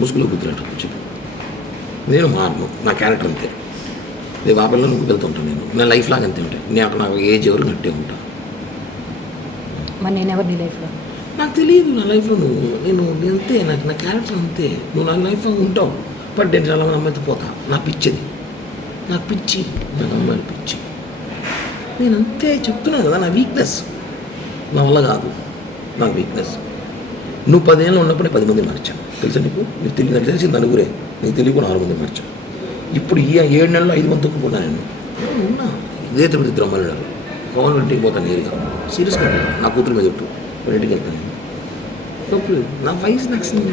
ముసుగులో గుర్తున్నట్టు చెప్పు. నేను మారను, నా క్యారెక్టర్ అంతే. రేపు ఆ పిల్లలు నువ్వు వెళ్తుంటాను, నా లైఫ్ లాగా అంతే ఉంటాయి. నాకు ఏజ్ ఎవరు నట్టే ఉంటా. మరి నేను ఎవరు నీ లైఫ్లో? నాకు తెలియదు నా లైఫ్లో నేను అంతే. నా క్యారెక్టర్ అంతే. నువ్వు నా లైఫ్లో ఉంటావు. బట్ నేను చాలా మంది అమ్మాయితో పోతా. నా పిచ్చిది, నాకు పిచ్చి, నాకు అమ్మాయిలు పిచ్చి. నేను అంతే చెప్తున్నాను కదా, నా వీక్నెస్. నా వల్ల కాదు, నాకు వీక్నెస్. నువ్వు 10 ఏళ్ళు ఉన్నప్పుడు 10 మంది మార్చాను తెలుసా నీకు? నాకు తెలిసి నలుగురే, నీకు తెలియకుండా 6 మంది మార్చాను. ఇప్పుడు ఈ 7 నెలల్లో 5 మంది తొక్కుపోతా నేను ఉన్నా. ఇదే తిరుపతి 2 అమ్మాయిలు ఉన్నారు. పవన్ ఇంటికి పోతాను నేరుగా, సీరియస్గా పోతాను. నా కూతురు మీద చెప్పు, ఇంటికి వెళ్తాను నేను. తప్పు నా వయసు నాకు.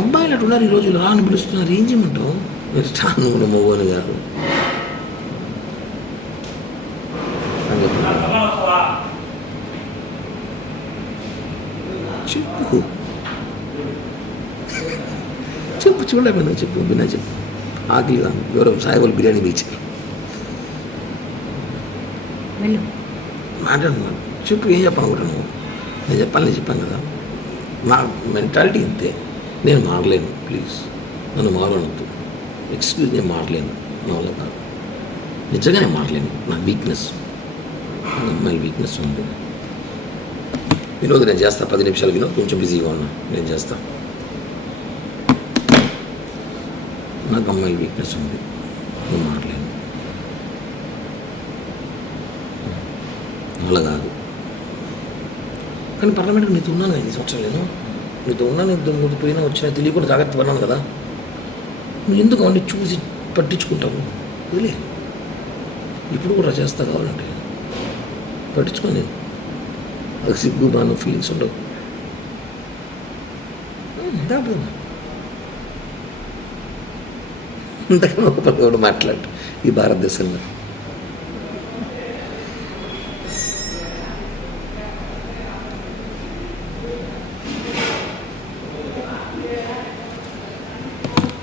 అబ్బాయిలు అటు ఉన్నారు ఈ రోజులు, రాని పిలుస్తున్నారు. ఏం చేయమంటావు? మీరు చాను కూడా మగవాని కాదు. చెప్పు చెప్పు చూడలేకపోయినా చెప్పు, బిన్నా చెప్పు. ఆకలి కాదు, ఎవరో సాయిబాబు బిర్యానీ ఇచ్చారు. మాట్లాడుతున్నాను, చెప్పు. ఏం చెప్పాలనుకుంటున్నావు? నేను చెప్పాను కదా. నా మెంటాలిటీ అంతే. నేను మారలేను, ప్లీజ్ నన్ను మారవద్దు. ఎక్స్క్యూజ్, నేను మారలేను, నా వల్ల కాదు. నిజంగా నేను మారలేను. నా వీక్నెస్, నా అమ్మాయి వీక్నెస్ ఉంది. వినోద్ నేను చేస్తా. 10 నిమిషాలు వినోద్, కొంచెం బిజీగా ఉన్నా, నేను చేస్తా. నాకు అమ్మాయి వీక్నెస్ ఉంది, నేను మారలేను, అలా కాదు. కానీ పార్లమెంట్కి నీతో ఉన్నాను కదా 5 సంవత్సరాలు. నేను నీతో ఉన్నా, నీతో ముందు పోయినా వచ్చినా తెలియకుండా జాగ్రత్త పడినాను కదా. నువ్వు ఎందుకు అవన్నీ చూసి పట్టించుకుంటావు? వదిలే. ఇప్పుడు కూడా చేస్తా కావాలంటే పట్టించుకొని, అది సిగ్గు బాను ఫీలింగ్స్ ఉండవు. ఇంతకన్నా ఒక కూడా మాట్లాడు ఈ భారతదేశంలో.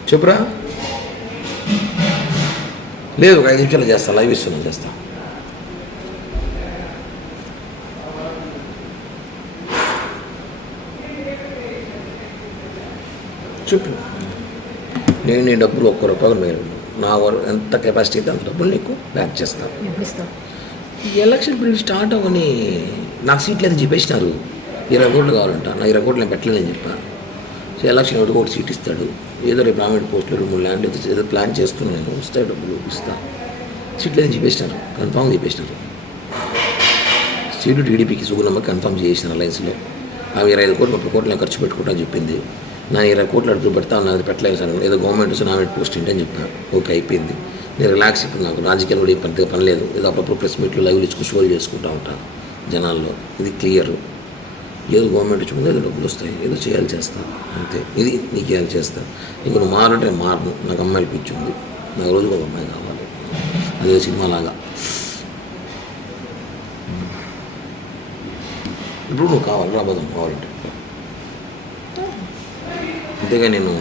చెప్పురా. లేదు, ఒక 5 నిమిషాలు చేస్తా, లైవ్ ఇస్తున్నా, చేస్తా. చెప్పు. నేను నీ డబ్బులు ₹1 మేలు, నా ఎంత కెపాసిటీ అయితే అంత డబ్బులు నీకు బ్యాక్ చేస్తాను. ఈ ఎలక్షన్ పీరియడ్ స్టార్ట్ అవ్వని నాకు సీట్లు అయితే చెప్పేసినారు. 20 కోట్లు కావాలంట. నా 20 కోట్లు నేను పెట్టలేదని చెప్పాను. సో ఎలక్షన్ ఒకటి సీట్ ఇస్తాడు. ఏదో రేపు గవర్నమెంట్ పోస్టులు 2-3 ల్యాండ్ ఏదో ప్లాన్ చేస్తున్నాను నేను. వస్తాయి డబ్బులు, ఇస్తా. సీట్లు అయితే చెప్పేసినారు, కన్ఫామ్ చెప్పేసినారు. సీటు టీడీపీకి సుగుణమ్మ కన్ఫామ్ చేసిన అలయన్స్లో. ఆమె 25 కోట్లు 30 కోట్లు నేను ఖర్చు పెట్టుకుంటా చెప్పింది. నా 20 కోట్లు అడుగు పెడతా, నాది పెట్టలేదు సార్. ఏదో గవర్నమెంట్ వస్తే నామినేట్ పోస్ట్ ఏంటని చెప్పాను. ఓకే, అయిపోయింది. నేను రిలాక్స్. ఇప్పుడు నాకు రాజకీయాలు కూడా పెద్దగా పని లేదు. ఏదో అప్పుడప్పుడు ప్రెస్ మీట్లు లైవ్లు ఇచ్చుకు షోలు చేసుకుంటూ ఉంటాను జనాల్లో. ఇది క్లియర్. ఏదో గవర్నమెంట్ ఇచ్చుకుంటే ఏదో డబ్బులు వస్తాయి, ఏదో చేయాలి, చేస్తా, అంతే. ఇది నీకు చేయాలి, చేస్తా. ఇంక నువ్వు మారంటే మారను. నాకు అమ్మాయిలు పిచ్చి ఉంది. నాకు రోజుకు ఒక అమ్మాయి కావాలి, అదే సినిమాలాగా. ఇప్పుడు నువ్వు కావాలి, రాబోదాం కావాలంటే. అంతేగా నేను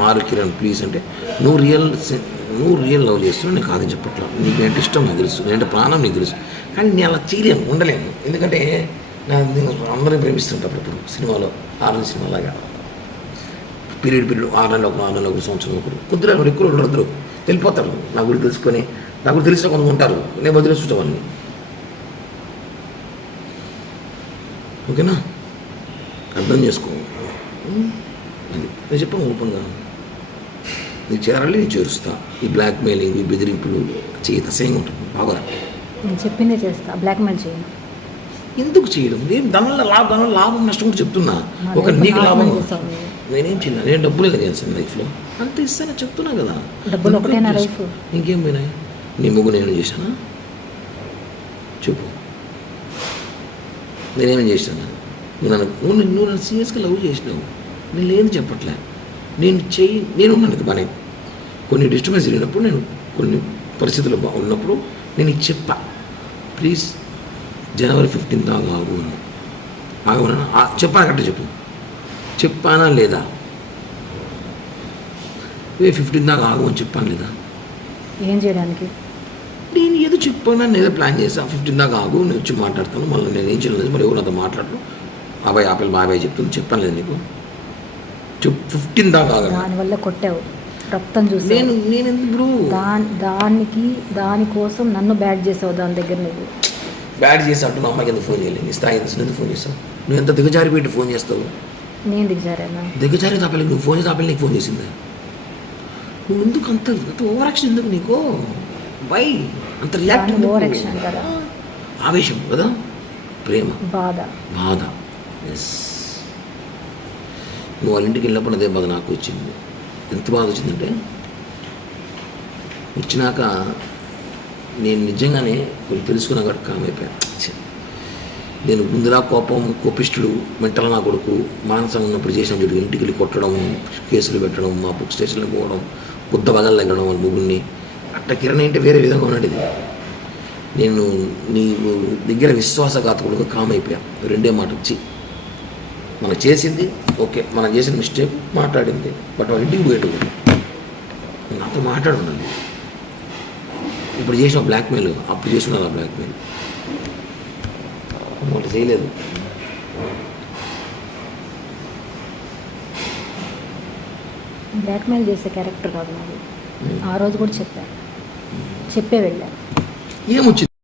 మారు కిరణ్ ప్లీజ్ అంటే నువ్వు రియల్ లవ్ చేస్తున్నావు. నేను కాదని చెప్పట్లా. నీకు ఏంటి ఇష్టం నాకు తెలుసు, నేనంటే ప్రాణం నీకు తెలుసు. కానీ నేను అలా చేయలేను, ఉండలేను. ఎందుకంటే నేను అందరినీ ప్రేమిస్తుంటా. అప్పుడు సినిమాలో 6 సినిమాలాగా పీరియడ్ 6 నెలలు ఒకరు, 6 నెలలు ఒకరు, సంవత్సరం ఒకరు, కొద్దిగా ఎక్కువ ఉండరు, వెళ్ళిపోతారు. నా గురించి తెలుసుకొని, నా గురించి తెలిసిన కొంతమంది ఉంటారు. నేను వదిలేస్తుంటా వాళ్ళని. ఓకేనా? అర్థం చేసుకో. నేను చెప్పాను ఓపెన్గా, నీకు చేరాలి, నేను చేరుస్తా. ఈ బ్లాక్మెయిలింగ్, ఈ బెదిరింపులు చేయత సేమ్ ఉంటుంది. బాగా నేను చెప్పిందే చేస్తా, బ్లాక్మెయిల్ చేయను. ఎందుకు చేయడం? దానివల్ల లాభం నష్టం కూడా చెప్తున్నా. ఒక నీకు లాభం నేనేం చేయను. నేను డబ్బులే కదా చేస్తాను లైఫ్లో, అంత ఇస్తానని చెప్తున్నా కదా. డబ్బులు ఒకటే నా లైఫ్. ఇంకేం పోయినాయి? నీ ముగ్గు నేను చేశానా చెప్పు? నేనేమేం చేశాను? నువ్వు నన్ను సీరియస్గా లవ్ చేసినావు. నేను లేదు చెప్పట్లే. నేను ఉన్నాను బాగానే. కొన్ని డిస్టర్బెన్స్ జరిగినప్పుడు, నేను కొన్ని పరిస్థితులు ఉన్నప్పుడు నేను నీకు చెప్పా, ప్లీజ్ జనవరి 15 దాకా ఆగు అని. ఆగమన్నా చెప్పాను కరెక్ట్ చెప్పు. చెప్పానా లేదా? 15 దాకా ఆగు అని చెప్పాను లేదా? ఏం చేయడానికి? నేను ఏదో చెప్పాను, నేను ఏదో ప్లాన్ చేశాను. 15 దాకా ఆగు, నేను వచ్చి మాట్లాడతాను. మళ్ళీ నేను ఏం చేయలేదు, మరి ఎవరు నాతో మాట్లాడరు. బాబాయ్ ఆపిల్ బాబాయ్ చెప్తుంది. చెప్పాను లేదు నీకు? చెప్పు 15 దాకా ఆగను. దానివల్ల కొట్టావు, రక్తం చూసావు. నేను ఇప్పుడు దానికోసం నన్ను బ్యాడ్ చేసావు దాని దగ్గర నువ్వు. బ్యాడ్ చేసి అంటూ మా అమ్మాయికి ఎందుకు ఫోన్ చేయలేదు? నీ స్థాయి ఎందుకు ఫోన్ చేస్తావు? నువ్వు ఎంత దిగజారి పెట్టి ఫోన్ చేస్తావు? నేను దిగజారేనా? దిగజారి తాపలకి నువ్వు ఫోన్ చేసి తాపలి నీకు ఫోన్ చేసిందా? నువ్వు ఎందుకు అంత ఓవర్ యాక్షన్ ఎందుకు నీకు? వై అంత రియాక్ట్? ఓవర్ యాక్షన్ అంటారా? ఆవేశం కదా, ప్రేమ, బాధ. ఎస్. నువ్వు వాళ్ళ ఇంటికి వెళ్ళినప్పుడు అదే బాధ నాకు వచ్చింది. ఎంత బాధ వచ్చిందంటే, వచ్చినాక నేను నిజంగానే కొన్ని తెలుసుకున్నా కాబట్టి కామ్ అయిపోయాను. నేను ముందులా కోపిష్టుడు, మెంటల్ నా కొడుకు, మానసం ఉన్నప్పుడు చేసిన చూడు, ఇంటికి వెళ్ళి కొట్టడం, కేసులు పెట్టడం, మా బుక్ స్టేషన్లో పోవడం, బుద్ధ బగలు తగ్గడం వాళ్ళ ముగ్గురిని. అట్లా కిరణ్ అంటే వేరే విధంగా ఉన్నాడు. ఇది నేను నీ దగ్గర విశ్వాసఘాతకుడుగా కామ్ అయిపోయాను. రెండే మాట వచ్చి మనం చేసింది ఓకే, మనం చేసిన మిస్టేక్ మాట్లాడింది, బట్ వాళ్ళ ఇంటికి పోయేటప్పుడు నాతో మాట్లాడున్నది. ఇప్పుడు చేసిన బ్లాక్మెయిల్, అప్పుడు చేసిన అలా బ్లాక్మెయిల్ ఒకటి చేయలేదు. బ్లాక్మెయిల్ చేసే క్యారెక్టర్ కాదు నాది. ఆ రోజు కూడా చెప్పే వెళ్ళా. ఏమొచ్చింది?